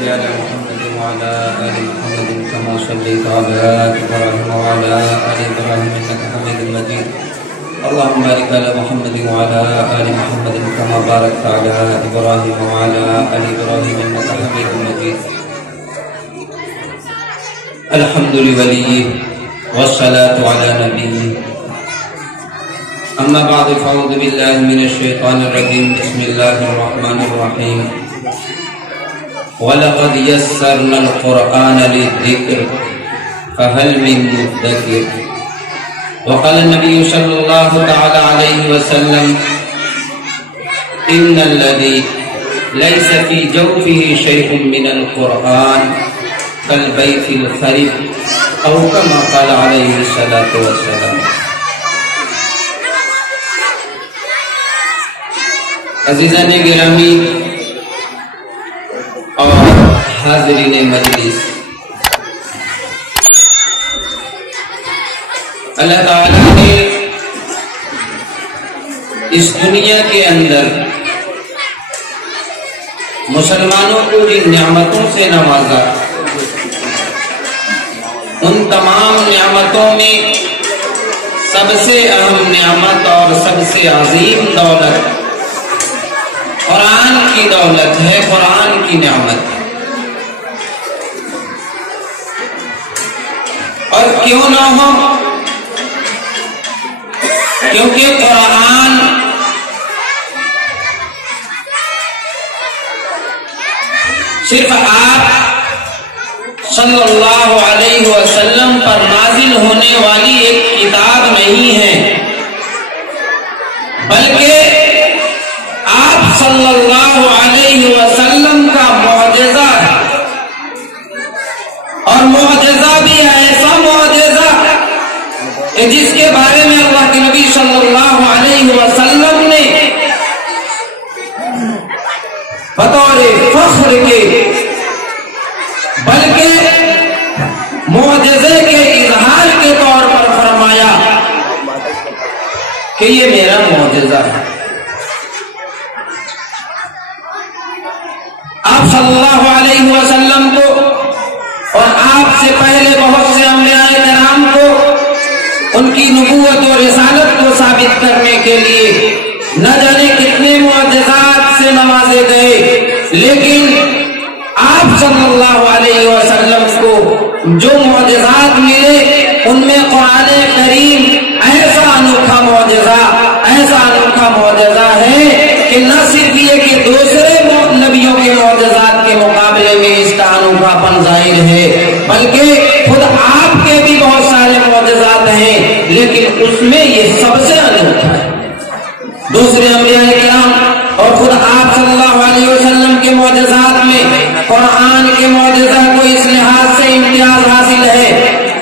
صل على محمد وعلى آل محمد كما صليت على إبراهيم وعلى آل إبراهيم إنك حميد مجيد. اللهم بارك على محمد وعلى آل محمد كما باركت على إبراهيم وعلى آل إبراهيم إنك حميد مجيد. الحمد لوليه والصلاة على نبيه. أما بعد فأعوذ بالله من الشيطان الرجيم. بسم الله الرحمن الرحيم. وَلَقَدْ يَسَّرْنَا الْقُرْآنَ لِلذِّكْرِ فَهَلْ مِن مُّدَّكِرٍ. وقال النبي صلى الله تعالى عليه وسلم: إن الذي ليس في جوفه شيء من القرآن كالبيت الخرب أو كما قال عليه الصلاة والسلام. عزیزان گرامی اور حاضرین مجلس، اللہ تعالیٰ نے اس دنیا کے اندر مسلمانوں کو جن نعمتوں سے نوازا، ان تمام نعمتوں میں سب سے اہم نعمت اور سب سے عظیم دولت قرآن کی دولت ہے، قرآن کی نعمت. اور کیوں نہ ہو؟ کیونکہ قرآن صرف آپ صلی اللہ علیہ وسلم پر نازل ہونے والی ایک کتاب نہیں ہے، بلکہ آپ صلی اللہ علیہ وسلم کا معجزہ ہے. اور معجزہ بھی ایسا معجزہ کہ جس کے بارے میں اللہ کے نبی صلی اللہ علیہ وسلم نے بطور فخر کے بلکہ معجزے کے اظہار کے طور پر فرمایا کہ یہ میرا معجزہ ہے. آپ صلی اللہ علیہ وسلم کو اور آپ سے پہلے بہت سے انبیاء کرام کو ان کی نبوت اور رسالت کو ثابت کرنے کے لیے نہ جانے کتنے معجزات سے نوازے گئے، لیکن آپ صلی اللہ علیہ وسلم کو جو معجزات ملے ان میں قرآن کریم ایسا انوکھا معجزہ ہے کہ نہ صرف یہ کہ دوسرے نبیوں کے معجزات کے مقابلے میں اس کا انوکھا پن ظاہر ہے، بلکہ خود آپ کے بھی بہت سارے معجزات ہیں، لیکن اس میں یہ سب سے انوکھا ہے. دوسرے انبیاء کرام اور خود آپ صلی اللہ علیہ وسلم کے معجزات میں قرآن کے معجزہ کو اس لحاظ سے امتیاز حاصل ہے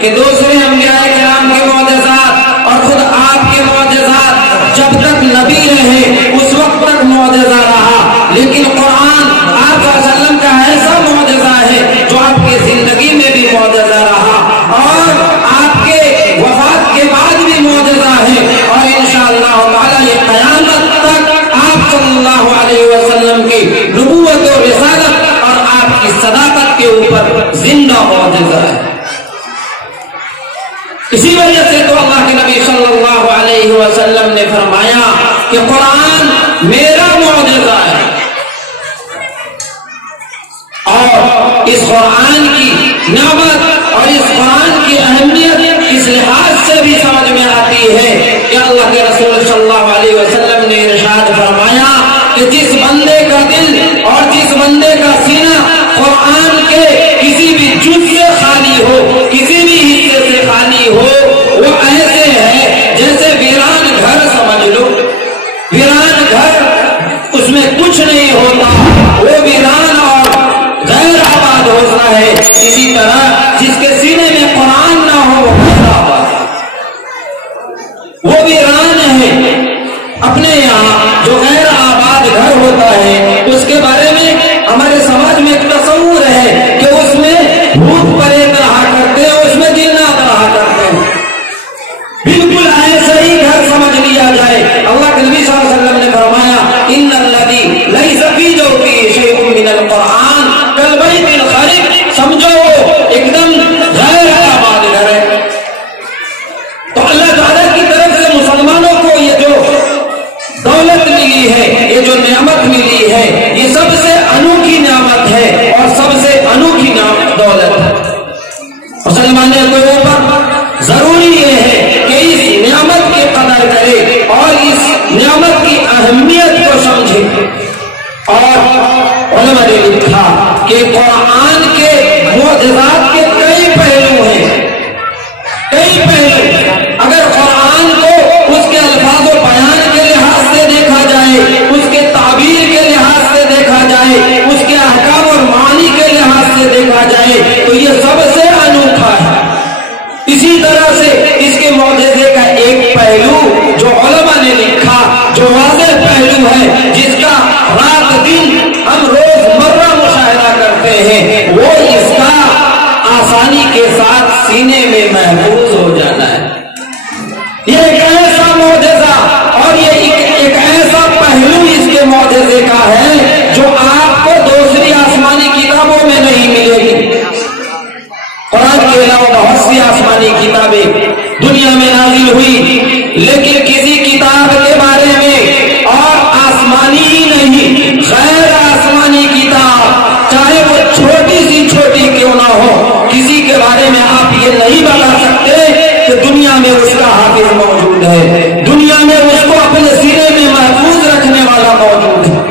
کہ دوسرے انبیاء کرام کے معجزات اور خود آپ کے معجزات جب تک نبی رہے اس وقت تک معجزہ رہا، لیکن قرآن آپ صلی اللہ علیہ وسلم کا ایسا معجزہ ہے جو آپ کی زندگی میں بھی معجزہ رہا اور آپ کے وفات کے بعد بھی معجزہ ہے، اور انشاءاللہ تعالی یہ قیامت تک آپ صلی اللہ علیہ وسلم کی نبوت و رسالت اور آپ کی صداقت کے اوپر زندہ معجزہ ہے. اسی وجہ سے تو اللہ کے نبی صلی اللہ علیہ وسلم نے فرمایا کہ قرآن میرا معجزہ ہے. اور اس قرآن کی نعمت اور اس قرآن کی اہمیت اس لحاظ سے بھی سمجھ میں آتی ہے کہ اللہ کے رسول صلی اللہ علیہ وسلم نے ارشاد فرمایا کہ جس بندے کا دل اور جس بندے کا سینہ قرآن کے کسی بھی جز سے خالی ہو، کسی بھی حصے سے خالی ہو، وہ ایسے ہے جیسے ویران گھر. سمجھ لو ویران گھر، اس میں کچھ نہیں ہوتا، وہ ویران اور غیر آباد ہوتا ہے. اسی طرح جس کے سینے میں قرآن نہ ہو وہ غیر آباد، وہ ویران ہے. اپنے یہاں جو غیر آباد گھر ہوتا ہے اس کے بارے میں ہمارے سماج میں ایک تصور ہے کہ اس بیت الخرب سمجھو ایک دم غیر آباد گھر ہے. تو اللہ تعالیٰ کی طرف سے مسلمانوں کو یہ جو دولت ملی ہے, یہ جو نعمت ملی ہے, یہ سب سے انوکھی نعمت ہے اور سب سے انوکھی دولت ہے. مسلمانوں کے اوپر ضروری یہ ہے کہ اس نعمت کی قدر کرے اور اس نعمت کی اہمیت کو سمجھے. اور علماء نے لکھا کہ قرآن کے معجزات کے کئی پہلو ہیں, کئی پہلو. اگر قرآن کو اس کے الفاظ و بیان کے لحاظ سے دیکھا جائے, اس کے تعبیر کے لحاظ سے دیکھا جائے, اس کے احکام اور معانی کے لحاظ سے دیکھا جائے تو یہ سب سے انوکھا ہے. اسی طرح سے اس کے معجزے کا ایک پہلو جو علماء نے لکھا, جو واضح پہلو ہے, جس کا رات دن ہم روز مرہ مشاہدہ کرتے ہیں, وہ اس کا آسانی کے ساتھ سینے میں محفوظ ہو جانا ہے. یہ ایک ایسا معجزہ اور یہ ایک ایسا پہلو اس کے معجزے کا ہے جو آپ کو دوسری آسمانی کتابوں میں نہیں ملے گی. قرآن کے علاوہ بہت سی آسمانی کتابیں دنیا میں نازل ہوئی, لیکن کسی کتاب کے بارے میں اور آسمانی ہی نہیں, غیر آسمانی کتاب چاہے وہ چھوٹی سی چھوٹی کیوں نہ ہو, کسی کے بارے میں آپ یہ نہیں بتا سکتے کہ دنیا میں اس کا حافظ موجود ہے, دنیا میں اس کو اپنے سینے میں محفوظ رکھنے والا موجود ہے.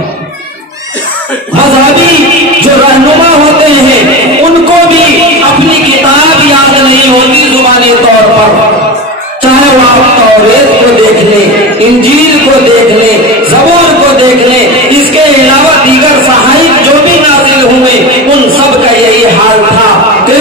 مذہبی جو رہنما ہوتے ہیں ان کو بھی اپنی کتاب یاد نہیں ہوتی زبانی طور پر, چاہے وہ آپ توریت کو دیکھ لیں, انجیل کو دیکھ لیں, زبور کو دیکھ لیں, اس کے علاوہ دیگر صحائف جو بھی نازل ہوئے ان سب کا یہی حال تھا کہ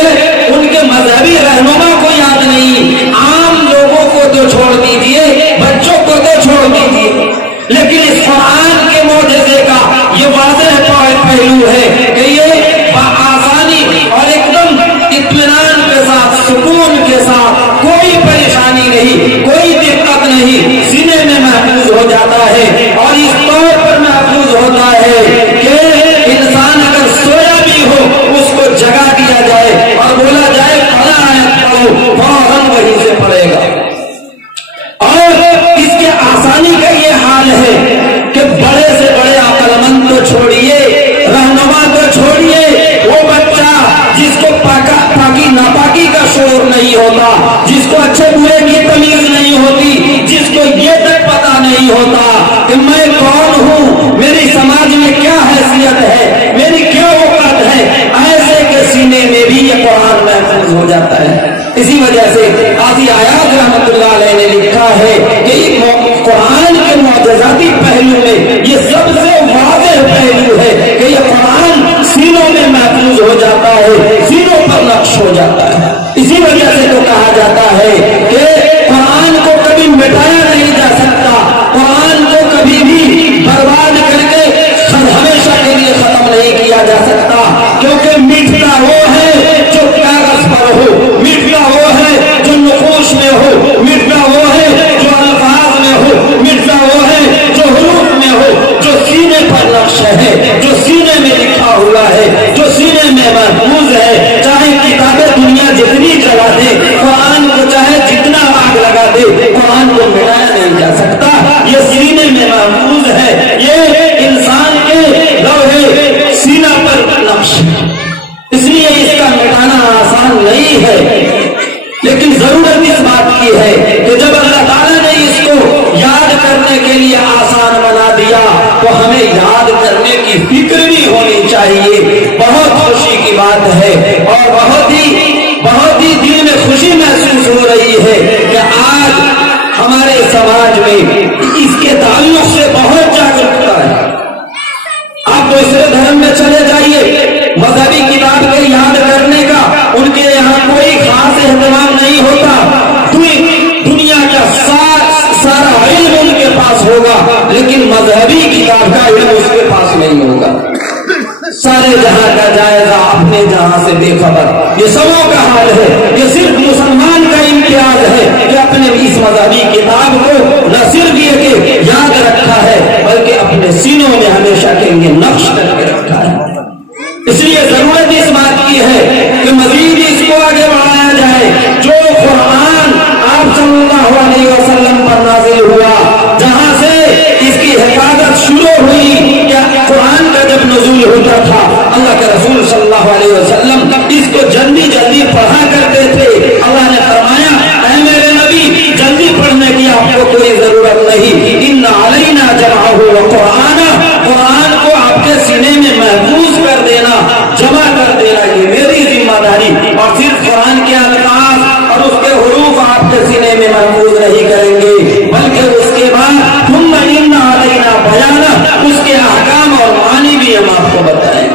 ان کے مذہبی رہنما کو یاد نہیں. عام لوگوں کو تو چھوڑ دیجیے, بچوں کو تو چھوڑ دیجیے, لیکن اس قرآن کے معجزے کا یہ واضح پہلو ہے کہ یہ بآسانی اور ایک دم اطمینان کے ساتھ, سکون کے ساتھ, کوئی پریشانی نہیں, کوئی دقت نہیں, سینے میں محفوظ ہو جاتا ہے. اور اس طور پر محفوظ ہوتا ہے کہ انسان اگر سویا بھی ہو اس کو جگا دیا جائے اور بولا جائے فلاں آیت پڑھو, فوراً وہیں سے پڑھے گا. اور اس کے آسانی کا یہ حال ہے کہ بڑے سے بڑے عقل مند تو چھوڑیے, رہنما تو چھوڑیے, وہ بچہ جس کو پاکی ناپاکی کا شعور نہیں ہوتا, جس کو اچھے برے کی تمیز نہیں ہوتی, جس کو یہ تک پتا نہیں ہوتا کہ میں کون ہوں, میری سماج میں کیا حیثیت ہے, میری کیا اوقات ہے, ایسے کے سینے میں بھی یہ قرآن محفوظ ہو جاتا ہے. اسی وجہ سے قاضی عیاض رحمۃ اللہ علیہ نے لکھا ہے کہ قرآن کے معجزاتی پہلو میں یہ سب سے واضح پہلو ہے کہ یہ قرآن سینوں میں محفوظ ہو جاتا ہے, سینوں پر نقش ہو جاتا ہے. اسی وجہ سے تو کہا جاتا ہے کہ قرآن کو کبھی مٹایا نہیں جا سکتا, قرآن کو کبھی بھی برباد کر کے ہمیشہ کے لیے ختم نہیں کیا جا سکتا, کیونکہ میٹھتا وہ ہے جو کاغذ پر ہو, میٹھتا وہ ہے جو نقوش میں ہو, میٹھتا وہ ہے جو الفاظ میں ہو, میٹھتا وہ ہے جو حروف میں ہو, جو سینے پر نقش ہے, جو سینے میں لکھا ہوا ہے, جو سینے میں محفوظ ہے. چاہے کتابیں دنیا جتنی جلا دے, قرآن کو چاہے جتنا آگ لگا دے, قرآن کو مٹایا نہیں جا سکتا. یہ سینے میں محفوظ ہے, یہ انسان کے لوہے سینہ پر نقش ہے, اس لیے اس کا مٹانا آسان نہیں ہے. لیکن ضرورت اس بات کی ہے کہ جب اللہ تعالیٰ نے اس کو یاد کرنے کے لیے آسان بنا دیا تو ہمیں یاد کرنے کی فکر بھی ہونی چاہیے. بہت خوشی کی بات ہے اور بہت ہی دل میں خوشی محسوس ہو رہی ہے کہ آج ہمارے سماج میں اس کے تعلق سے بہت جاگرکتا ہے. آپ دوسرے دھرم میں چلے جائیے, مذہبی کتاب کے یاد کرنے کا ان کے یہاں کوئی خاص اہتمام نہیں ہوتا. دنیا کا سارا علم ان کے پاس ہوگا, لیکن مذہبی کتاب کا علم اس کے پاس نہیں ہوگا. سارے جہاں کا جائزہ اپنے جہاں سے بے خبر, یہ سبوں کا حال ہے. یہ صرف مسلمان کا امتیاز ہے کہ اپنے اس مذہبی کتاب کو نہ صرف یہ کہ یاد رکھا ہے بلکہ اپنے سینوں میں ہمیشہ کے لیے نقش کر کے رکھا ہے. اس لیے ضرورت اس ضروری ہے کہ مزید اس کو آگے بڑھایا جائے. جو قرآن آپ صلی اللہ علیہ وسلم پر نازل ہوا، جہاں سے اس کی حفاظت شروع ہوئی، کیا قرآن کا جب نزول ہوتا تھا اللہ کے رسول صلی اللہ علیہ وسلم اس کو جلدی جلدی پڑھا کرتے تھے. اللہ نے فرمایا اے میرے نبی جلدی پڑھنے کی آپ کو کوئی ضرورت نہیں. ان علینا جمعہ و قرآن، قرآن کو آپ کے سینے میں محفوظ کر دینا، جمع کر دینا، یہ میری ذمہ داری. اور صرف قرآن کے الفاظ اور اس کے حروف آپ کے سینے میں محفوظ نہیں کریں گے، بلکہ اس کے بعد ثم ان علینا بیان، اس کے احکام اور معانی بھی ہم آپ کو بتائیں.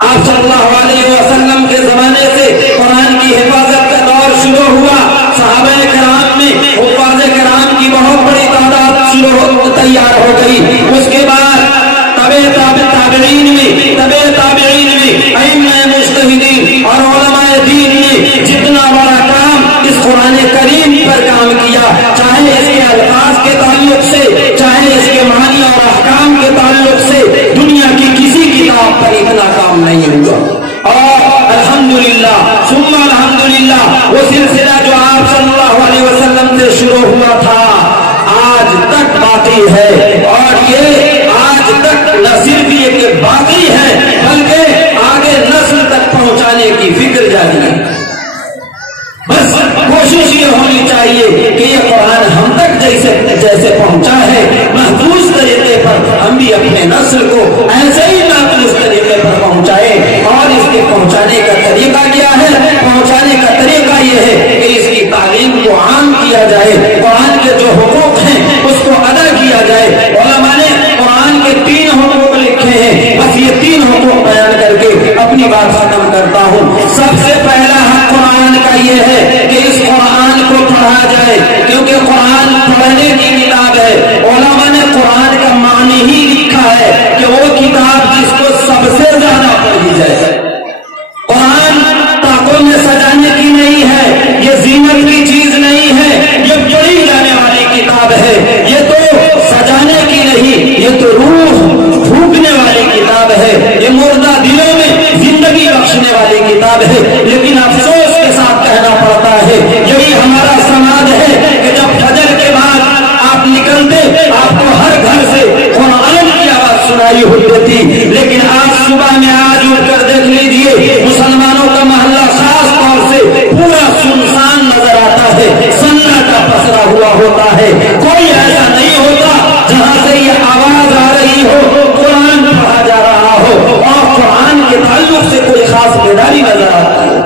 آپ صلی اللہ علیہ وسلم کے زمانے سے قرآن کی حفاظت کا دور شروع ہوا. صحابہ کرام میں حفاظ کرام کی بہت بڑی تعداد تیار ہو گئی. اس کے بعد تابعین میں ائمہ مجتہدین اور علماء دین نے جتنا بڑا کام اس قرآن کریم پر کام کیا، چاہے اس کے الفاظ کے تعلق سے، چاہے اس کے معنی اور احکام کے تعلق سے، دنیا کی کسی کتاب پر اتنا کام نہیں ہوا. اور الحمدللہ ثم الحمدللہ وہ سلسلہ جو آپ صلی اللہ علیہ وسلم سے شروع ہوا تھا آج تک باقی ہے. اور یہ آج تک نہ صرف یہ کہ باقی ہے بلکہ آگے نسل تک پہنچانے کی فکر جاری ہے. بس کوشش یہ ہونی چاہیے کہ یہ قرآن ہم تک جیسے پہنچا ہے محفوظ طریقے پر ہم بھی اپنے نسل کو ایسے ہی محفوظ طریقے پر پہنچائیں. اور اس کے پہنچانے کا طریقہ کیا ہے؟ پہنچانے کا طریقہ یہ ہے کہ اس کی تعلیم کو عام کیا جائے، قرآن کے جو حقوق ہیں اس کو ادا کیا جائے. علماء نے قرآن کے 3 حقوق لکھے ہیں، بس یہ 3 حقوق بیان کر کے اپنی بات ختم کرتا ہوں. سب سے پہلا حق قرآن کا یہ ہے کہ اس قرآن کو پڑھا جائے، کیونکہ قرآن پڑھنے کی کتاب ہے. علماء نے قرآن کا معنی ہی لکھا ہے کہ وہ کتاب جس کو سب سے زیادہ پڑھی جائے. قرآن طاقوں میں سجانے کی نہیں ہے، یہ زینت کی چیز نہیں ہے، یہ پڑھی جانے والی کتاب ہے. یہ تو سجانے کی نہیں، یہ تو روح پھونکنے والی کتاب ہے، یہ مردہ دلوں میں زندگی بخشنے والی کتاب ہے. لیکن افسوس کے ساتھ کہنا پڑتا ہے یہی ہمارا سماج ہے کہ جب فجر کے بعد آپ نکلتے آپ کو ہر گھر سے قرآن کی آواز سنائی ہوتی تھی، لیکن آج صبح میں آج اٹھ کر دیکھ لیجیے مسلمانوں کا محلہ خاص طور سے پورا سنسان نظر آتا ہے، سناٹا پسرا ہوا ہوتا ہے. کوئی ایسا نہیں ہوتا جہاں سے یہ آواز آ رہی ہو قرآن پڑھا جا رہا ہو اور قرآن کے تعلق سے کوئی خاص بیداری نظر آتی ہے.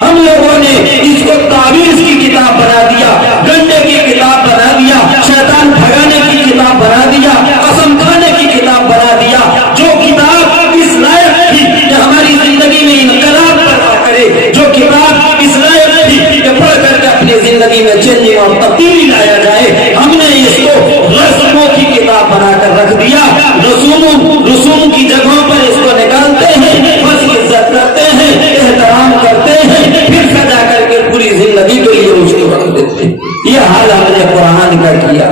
ہم لوگوں نے اس کو تعویذ کی کتاب بنا دیا، گنڈے کی کتاب بنا دیا، شیطان بھگانے کی کتاب بنا دیا، قسم کھانے کی کتاب بنا دیا. جو کتاب اس لائق تھی کہ ہماری زندگی میں انقلاب پیدا کرے، جو کتاب اس لائق تھی کہ پڑھ کر کے اپنی زندگی میں چینجنگ اور تبدیلی لایا جائے، ہم نے اس کو رسموں کی کتاب بنا کر رکھ دیا. رسوم کی جگہوں پر اس کو نکالتے ہیں، بس عزت کرتے ہیں، احترام کرتے ہیں، پھر سجا کر کے پوری زندگی کے لیے اس کو رکھ دیتے ہیں. یہ حال ہم نے قرآن کا کیا.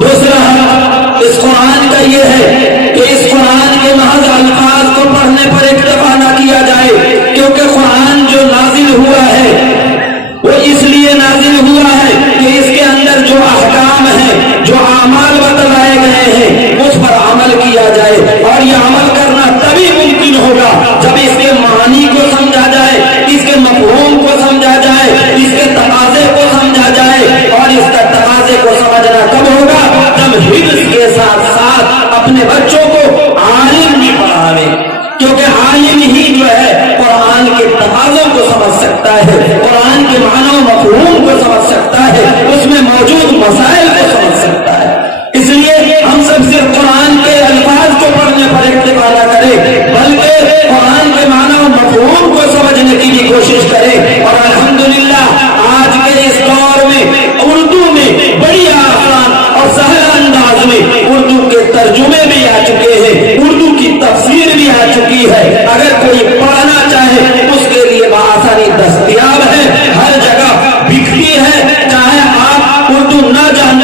دوسرا حال اس قرآن کا یہ ہے کہ اس قرآن کے محض الفاظ کو پڑھنے پر اکتفا نہ کیا جائے، کیونکہ قرآن جو نازل ہوا ہے وہ اس لیے نازل ہوا ہے کہ اس کے اندر جو احکام ہیں، جو اعمال بتلائے گئے ہیں اس پر عمل کیا جائے. اور یہ عمل کرنا تبھی ممکن ہوگا جب اس کے معنی کو سمجھا جائے، اس کے مفہوم کو سمجھا جائے، اس کے تقاضے کو سمجھا جائے. اور اس کا تقاضے کو سمجھنا کب ہوگا؟ جب حفظ کے ساتھ ساتھ اپنے بچوں کو عالم بھی پڑھاوے، کیونکہ عالم ہی جو ہے قرآن کے تقاضوں کو سمجھ سکتا ہے، قرآن کے معنی و مفہوم کو سمجھ سکتا ہے، اس میں موجود مسائل کو سمجھ سکتا ہے. اس لیے ہم سب صرف قرآن کے الفاظ کو پڑھنے پر اکتفا نہ کریں، بلکہ قرآن کے معنی و مفہوم کو سمجھنے کی بھی کوشش کریں. اور الحمدللہ آج کے اس دور میں اردو میں بڑی آسان اور سہل انداز میں اردو کے ترجمے بھی آ چکے ہیں، اردو کی تفسیر بھی آ چکی ہے. اگر کوئی پڑھنا چاہے اس کے لیے بآسانی دستیاب ہے، ہر جگہ بکتی ہے. چاہے آپ اردو نہ جاننے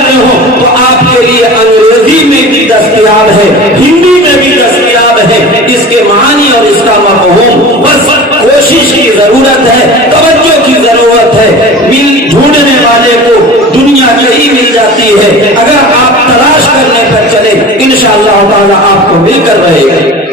جاتی ہے، اگر آپ تلاش کرنے پر چلے انشاءاللہ تعالی آپ کو مل کر رہے گا۔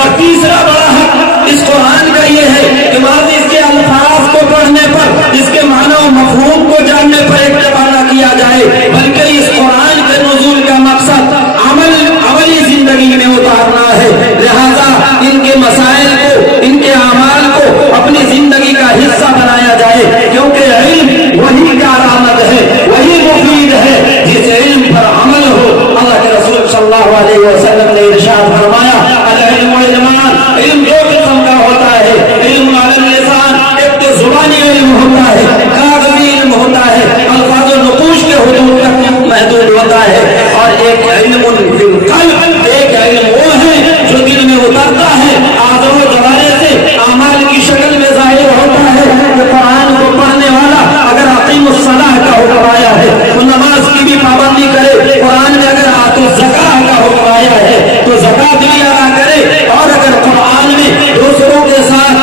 اور تیسرا بڑا حق اس قرآن کا یہ ہے کہ بعض اس کے الفاظ کو پڑھنے پر، اس کے معنی و مفہوم کو جاننے پر اکتفا نہ کیا جائے، بلکہ اس قرآن کے نزول کا مقصد عملی زندگی میں اتارنا ہے۔ لہذا ان کے مسائل کو، ان کے اعمال کو اپنی زندگی کا حصہ بنایا جائے، کیونکہ علم وہی کارآمد ہے، وہی مفید ہے جس علم پر عمل ہو۔ اللہ کے رسول صلی اللہ علیہ وسلم نے ارشاد فرمایا، العلم علمان، علم دو قسم کا ہوتا ہے، علم علی اللسان، ایک تو زبانی علم ہوتا ہے، کاغذی علم ہوتا ہے، الفاظ و نقوش کے حدود تک محدود ہوتا ہے، اور ایک علم فی القلب، ایک علم وہ ہے جو دل میں اترتا ہے، اعضاء و جوارح سے اعمال کی شکل میں ظاہر ہوتا ہے۔ کہ قرآن کو پڑھنے والا اگر اقیم الصلاۃ کا حکم آیا ہے تو نماز کی بھی پابندی کرے، قرآن میں اگر آتو الزکاۃ کا حکم آیا ہے تو زکات بھی ادا کرے، اور اگر قرآن میں دوسروں کے ساتھ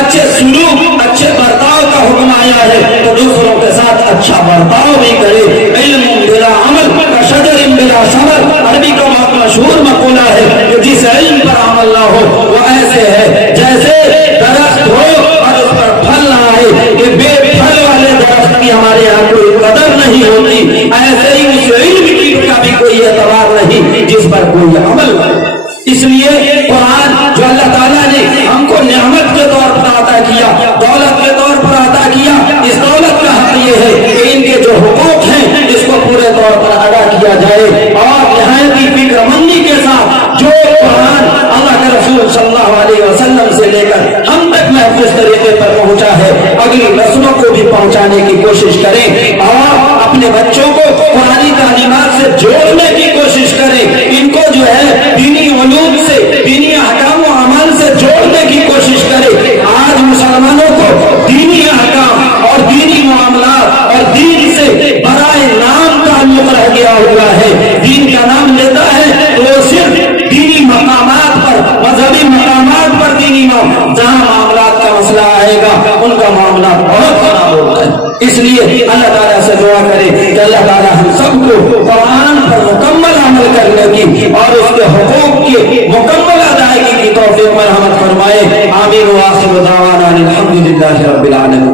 اچھے سلوک، اچھے برتاؤ کا حکم آیا ہے تو دوسروں کے ساتھ اچھا برتاؤ بھی کرے۔ علم بلا عمل کا شجر بلا ثمر، عربی کا بہت مشہور مقولہ ہے کہ جس علم پر عمل نہ ہو وہ ایسے ہے جیسے درخت ہو اور اس پر پھل نہ آئے، کہ بے پھل والے درخت کی ہمارے یہاں کوئی قدر نہیں ہوتی، ایسے ہی اس علم کی کا بھی کوئی اعتبار نہیں جس پر کوئی عمل نہ۔ اس لیے قرآن جو اللہ تعالیٰ نے ہم کو نعمت کے طور پر عطا کیا، دولت کے طور پر عطا کیا، اس دولت کا حق یہ ہے کہ ان کے جو حقوق ہیں اس کو پورے طور پر ادا کیا جائے، اور نہایت ہی فکر مندی کے ساتھ جو قرآن اللہ کے رسول صلی اللہ علیہ وسلم سے لے کر ہم تک محفوظ طریقے پر پہنچا ہے، اگلی نسلوں کو بھی پہنچانے کی کوشش کریں، اور اپنے بچوں کو قرآنی تعلیمات سے جوڑنے کی کوشش کریں، ان کو جو ہے دینی علوم سے، دینی احکام و عمل سے جوڑنے کی کوشش کرے۔ آج مسلمانوں کو دینی احکام اور دینی معاملات اور دین سے برائے نام تعلق رہ گیا ہوا ہے، دین کا نام لیتا ہے تو وہ صرف دینی مقامات پر، مذہبی مقامات پر دینی جہاں معاملات کا مسئلہ آئے گا ان کا معاملہ بہت خراب ہوتا ہے۔ اس لیے اللہ تعالیٰ سے دعا کرے کہ اللہ تعالیٰ ہم سب کو قرآن پر مکمل عمل کرنے کی اور اس کے حقوق کی مکمل ادائیگی کی توفیق مرحمت فرمائے۔ آمین و آخر دعوانا الحمدللہ رب العالمین۔